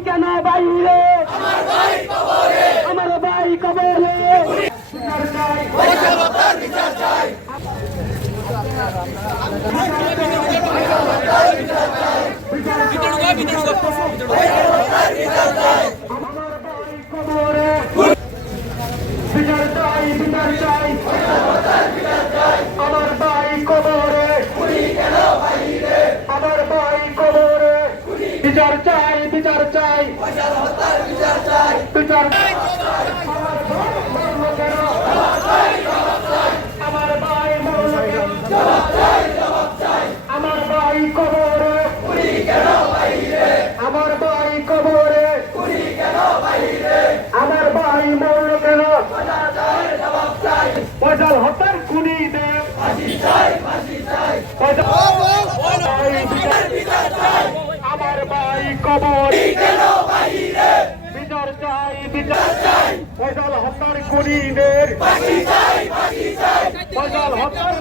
কেন বাইরে আমার ভাই কবরে বিচার চাই আমার ভাই কবরে আমার ভাই কবরে বিচার চাই বিচার চাই বিচার আমার ভাই মরল আমার ভাই কবরে আমার ভাই কবরে আমার ভাই মরল কেন ফয়সাল হত্যার খুনিদের আমার ভাই কবরে বিচার চাই বিচার চাই ফয়সাল হত্যার খুনিদের ফয়সাল হত্যার